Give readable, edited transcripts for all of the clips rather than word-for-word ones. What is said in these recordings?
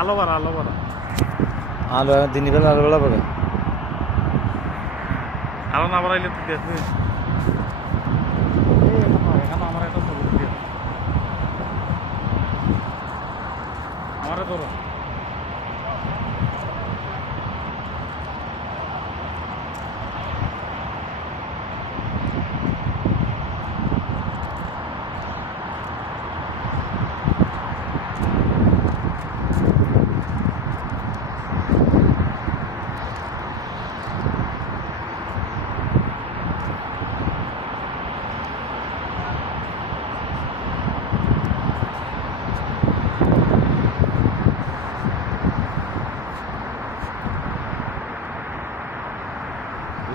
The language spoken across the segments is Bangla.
আলো বাড়া আলো বাড়া আলো দিনের বেলা আলো বেলা পড়ে আলো না বাড়াইলে তুই দেখবি এখানে আমার একটা ছবি দিয়ে আমারে ধরো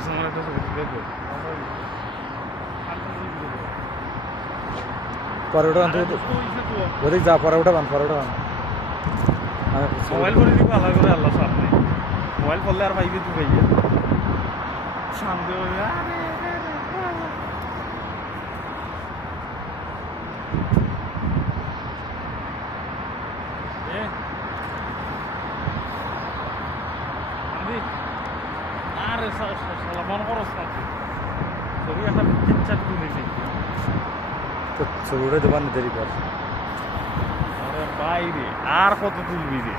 আমার একটা ছবি দেখবো পরে ওটা আনতে ওদিক যা পরে ওটা বান মোবাইল করে দিব আলাদা করে আল্লাহ সামনে মোবাইল করলে আর পাইবে তুই ভাইয়া সামনে আরে সালা মন করস না ছবি একটা পিকচার তুলে নেই ছবিটা দেবান দেরি কর আরে বাইরে আর কত তুলবি রে